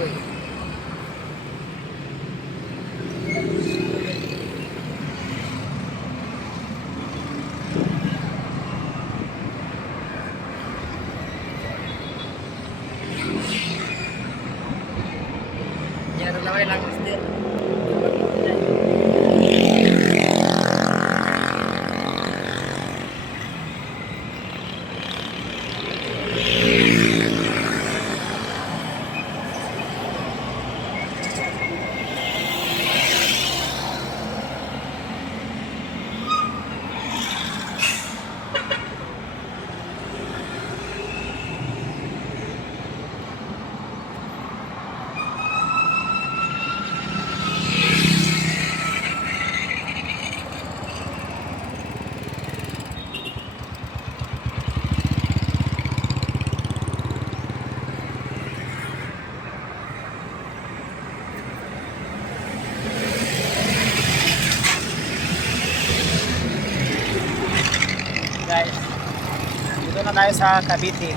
Yan ang naman lang mister. Guys, dito na tayo sa Cavite.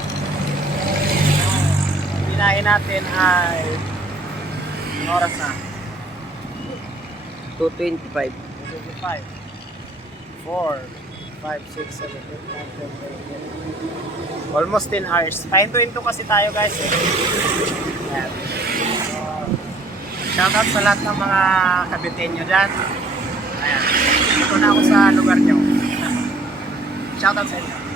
Binahin natin ay anong oras na? 225. 25 4 5, 6, 7, 8, 9, 10, 11. Almost 10 hours. Pahintuin to kasi tayo guys eh. Ayan. So, shoutout sa lahat ng mga Caviteño dyan. Ayan. Dito na ako sa lugar nyo. Shoutout sa inyo.